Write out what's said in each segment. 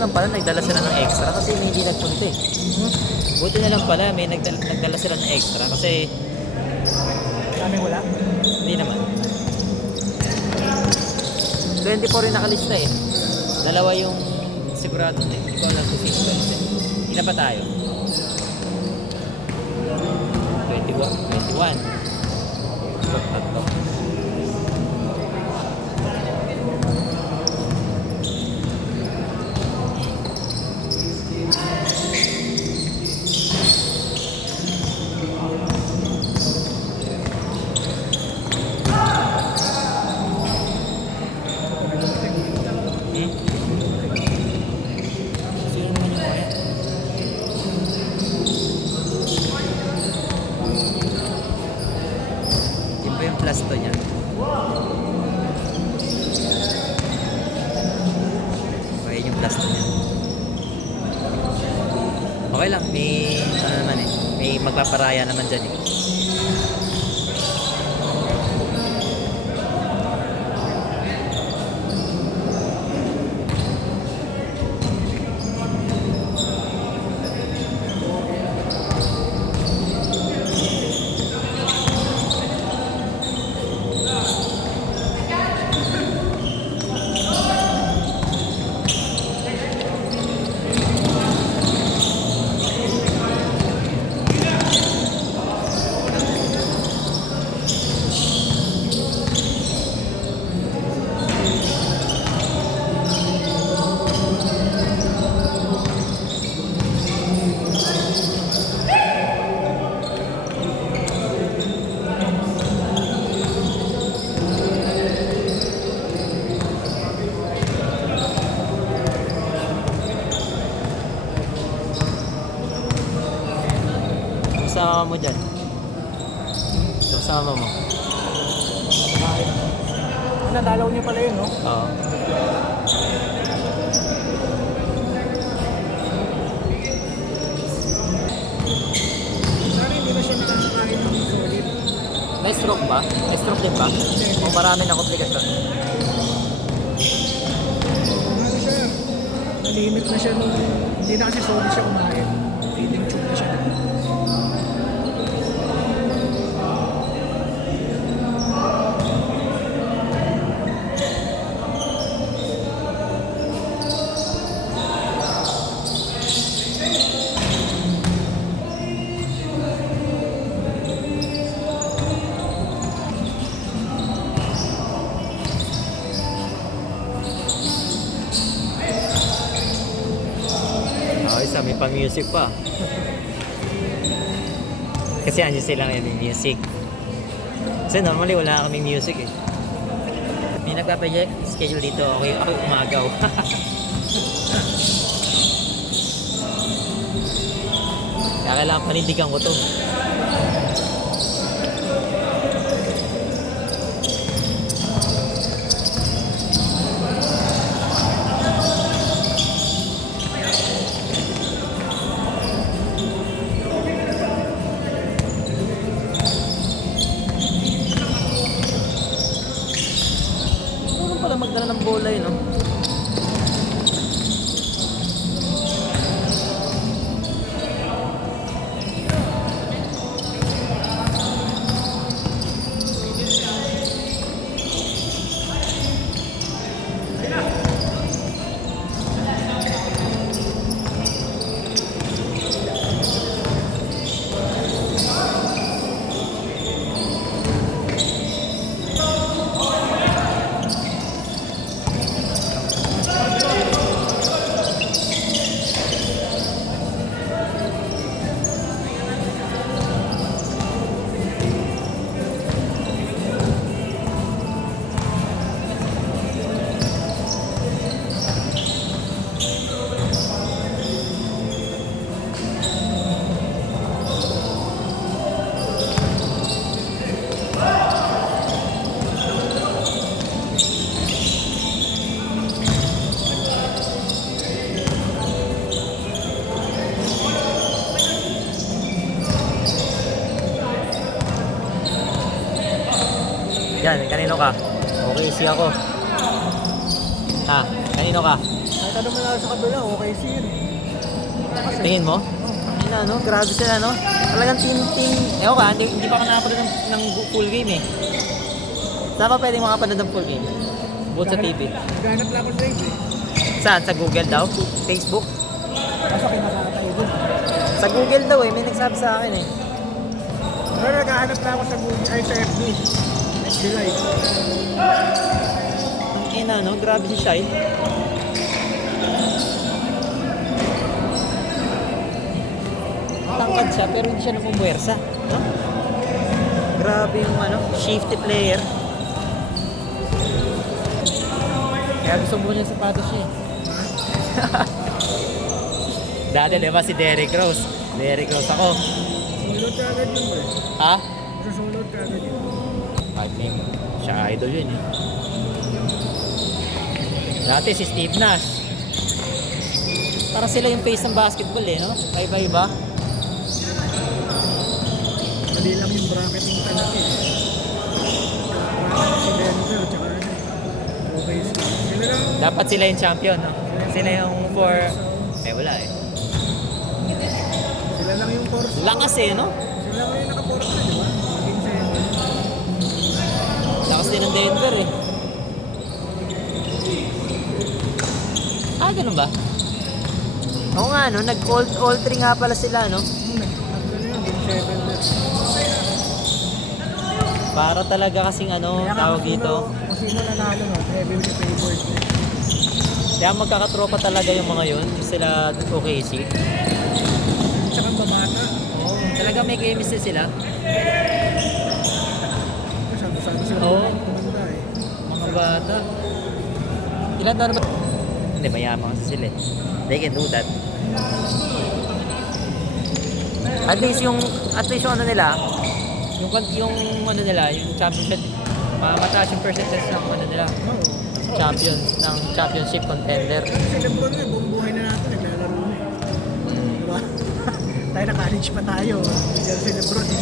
na lang pala nagdala sila ng extra kasi may hindi nagpunta eh. Buti na lang pala may nagdala sila ng extra kasi Kami wala. hindi naman. 24 rin nakalista eh. Dalawa yung sigurado na eh. Hindi ko alam kung sino kalista. Ilan pa tayo? 21. Tatlo. Sino naman yung kaya? Yun ba yung plasto niya? Okay yung plasto niya. Okay lang, may ano naman eh. May magpaparaya naman dyan eh. Kasama mo dyan? Kasama mo? Nadalaw niyo pala yun, no? Oo. Sorry, hindi na siya nakakakain ng solid. May stroke ba? May stroke din ba? O marami na komplikasyon? Ano siya? Nalimit na siya nung... Hindi na kasi solid siya kumain. Feeding tube na siya. Isa, may pa-music pa. Kasi andyan silang may music. Kasi normally wala kaming music eh. May nagpapa-schedule dito, ako umagaw. Kaya kailangan panindigan ko to. Pala magdala ng bola eh, no? Yan, kanino ka? Okay, si ako. Ha, kanino? Sino ka? Kahit ano man sa kabila, okay siya yun. Kasi, Tingin mo? Ayun na, no? Grabe sila, no? Talagang team. Ewan ka, hindi pa ako nakapanood ng full game eh. Saan pa pwedeng makapanood ng full game? Both sa TV. Naghanap lang ako live eh. Saan? Sa Google daw? Facebook? Kaso kinakatay dun. Sa Google daw eh, may nagsabi sa akin eh. Pero naghahanap lang ako sa Google, ay sa FB. FB Live. Ang ina, no? Grabe si Shai. Tangkad siya, pero hindi siya namumuwersa. No? Grabe yung shifty player. Kaya gusto mo niya sapatos niya eh. Dati diba si Derrick Rose? Derrick Rose ako. Sulod ka agad yun eh. Ha? Susulod ka agad yun. Kahit may siya idol yun eh. Dati si Steve Nash. Parang sila yung face ng basketball eh, no? Iba-iba. Mali lang yung bracketing talaga eh. Bracket si Denver, tsaka okay sila lang. Dapat sila yung champion, no? Sila yung for... Eh, wala eh. Sila lang yung force. Lakas eh, no? Sila lang yung naka-force na, di ba? Maging Lakas din ng Denver eh. Ah, ganun ba? Oo nga, no? Nag-all 3 nga pala sila, no? Game 7 na. Para talaga kasing tawag dito. Kung sino nanalo, no? Heavily favored. Kaya magkakatropa talaga yung mga yun. Yung sila OKC. Tsaka babata. Oo, talaga may chemistry sila. Sabi sila Oo. tumanda eh. Mga bata. Ilan taon na ba? Hindi, mayaman kasi sila eh. They can do that. At least yung nila, yung championship, mataas yung percentage ng nila, Oo. championship contender. Si Lebron nga, buong buhay na natin, naglalaro na eh. Diba? Tayo na college pa tayo. Diyan si Lebron eh.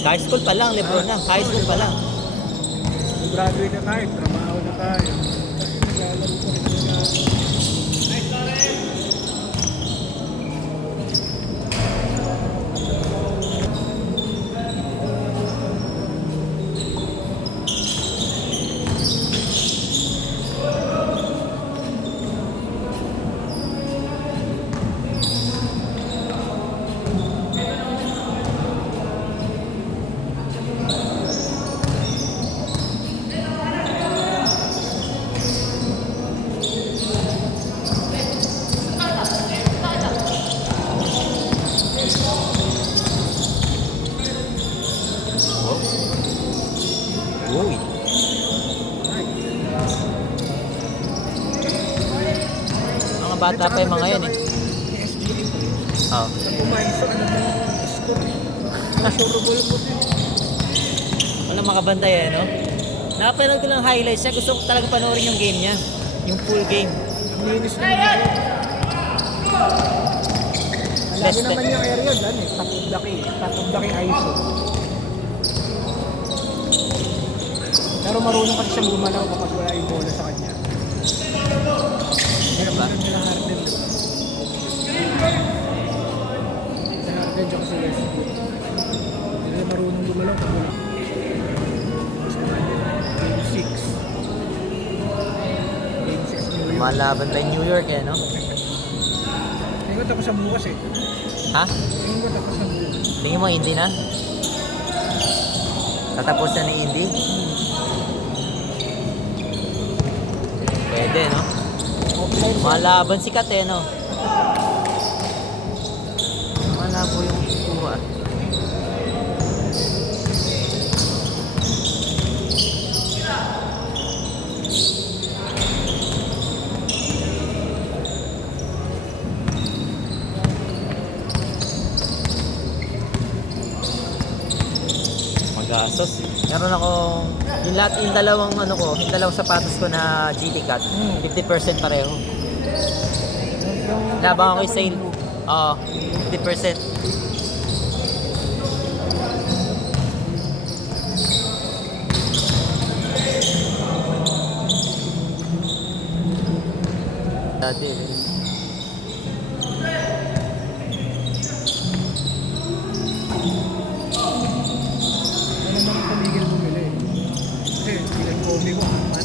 High school pa lang, Lebron na. High school pa lang. Graduate na tayo, trabaho na tayo. Naglalaro pa rin na. Uy. Mga bata pa yung mga yan eh. SGA. Oh. Sa kumain sa ano mo, score eh. Nasurable mo din. Walang makabantay eh, no? Nakapanood ko ng highlights niya. Gusto ko talaga panoorin yung game niya. Yung full game. Ang linis naman yun. Lagi Best- naman yung area dyan eh. Top of the key. Top of the key ISO. Pero marunong kasi siyang gumalaw kapag wala yung bola sa kanya. Kaya ba? nila Harden. Si Harden tsaka si Westbrook. Hindi marunong gumalaw kapag wala. Game 6. Game 6 New York. Malaban tayo New York eh, no? Tingin ko tapos sa bukas eh. Ha? Tingin ko tapos sa bukas. Tingin mo Indy na? Tatapos na ni Indy? Pwede, no? Offline sa Malaban si Kate, no? Malabo yung kuha. Magastos. Meron akong yung dalawang yung dalawang sapatos ko na GT Cut, 50% pareho. Labang ako yung sale. Oo, 50%. Dati eh. Ano naman tumigil bumili? Kasi pinag-Kobe ko, man.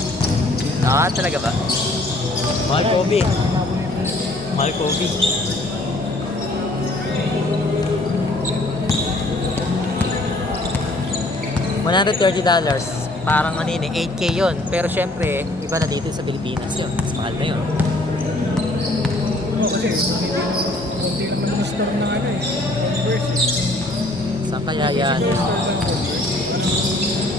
Ah, talaga ba? Mahal Kobe. Mahal Kobe. $130. Parang ano yun eh, 8K yun. Pero syempre, iba na dito sa Pilipinas yun. Mas mahal na yun. Oo, kasi konti lang naman ang store ng ano eh. Converse eh. Saan kaya yan? Physical store ng Converse.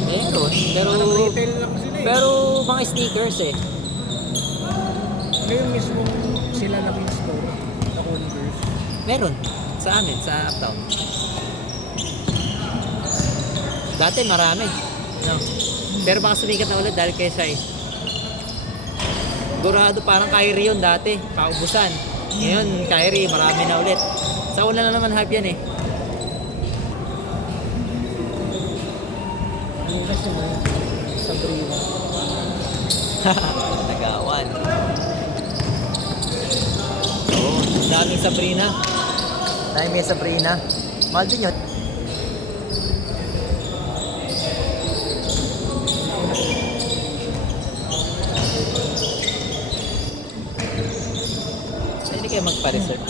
Meron. Pero, Parang retail lang sila eh. pero mga sneakers eh. Ngayon mismo sila lang yung store na Converse. Meron. Sa amin, sa Uptown. Dati marami. No. Pero baka sumikat na ulit dahil kay Shai. Sigurado parang Kyrie yun dati. Paubusan. Ngayon, Kyrie, marami na ulit. Sa una na naman hype yan eh. Bukas yung Sabrina. Nagawan. Oo, daming Sabrina. Dahil may Sabrina. Mahal din yun. Hindi kayo magpa-research.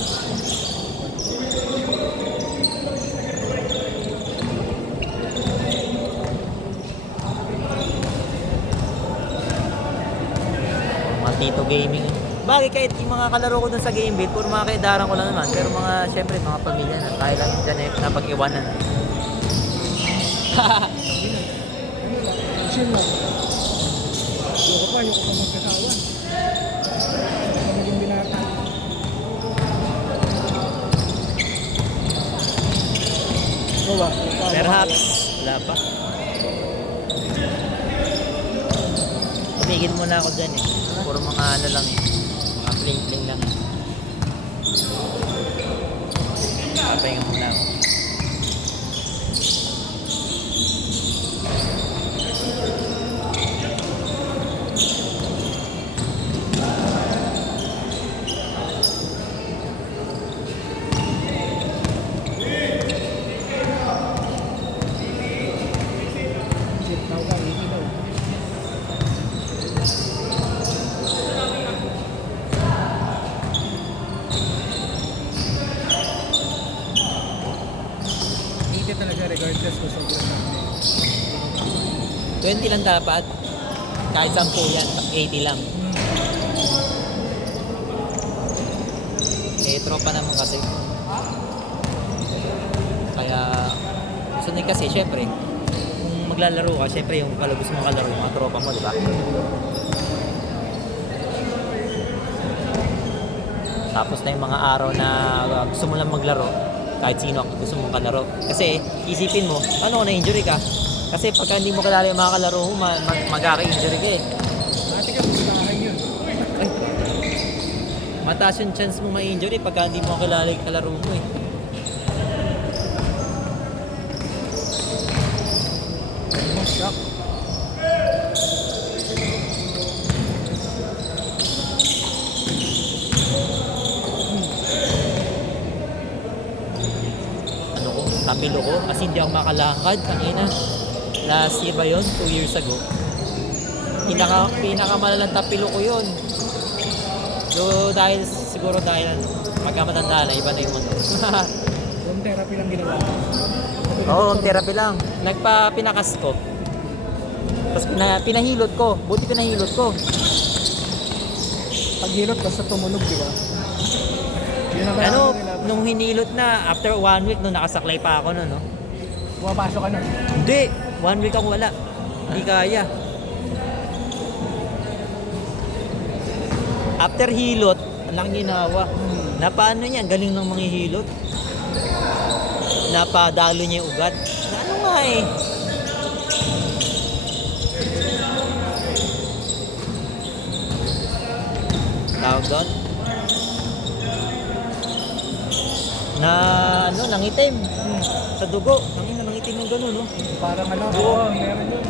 Mga Tito Gaming. Bagay kahit yung mga kalaro ko dun sa Gamebit, puro mga kaidaran ko lang naman. Pero mga, syempre, mga pamilya na. Kaya lang dyan eh, napag-iwanan. Chill lang. Ayoko pa magkasawa. Ako naging binata. Ikaw ba? Perhaps, wala pa. Tumigil muna ako dyan eh. Puro mga ano lang eh. Mga fling-fling lang eh. Papahinga muna ako. Shit, tao ka, wiki daw. Hindi talaga regardless kung sobrang dami. 20 lang dapat. Kahit 10 yan, 80 lang. Eh, tropa naman kasi. Kaya, sunod kasi, syempre, kung maglalaro ka, syempre yung kalabos mong kalaro, yung mga tropa mo, di ba? Tapos na yung mga araw na gusto mo lang maglaro, kahit sino ang gusto mong kalaro. Kasi, isipin mo, ano kung na-injury ka? Kasi pagka hindi mo kalala yung mga kalaro mo, magkaka-injury ka eh. Dati ka gustahan yun. Mataas yung chance mo ma-injury pagka hindi mo kilala yung kalaro mo eh. Mas shock. Ano ko, tapilo ko, kasi hindi ako makalakad. Tangina. Last year ba yun? 2 years ago. Pinakamalalang tapilo ko yun. So siguro dahil magkamatanda na, iba na yung mundo. Home therapy lang ginawa. Oo, home therapy lang. Pinakas ko. Tapos pinahilot ko. Buti pinahilot ko. Pag hilot, basta tumunog, di ba? Yun ang Ano, nila. nung hinilot na, after 1 week, nung nakasaklay pa ako no? Pumapasok ka na. Hindi, 1 week ako wala. Hindi kaya. After hilot, ang laki ginawa. Napaano niya, galing ng mga hilot. Napadalo niya yung ugat. Na ano nga eh. Tawag doon? Na ano, nangitim. Sa dugo. Nangitim yung gano'n, no? Parang ano, oo, meron yun.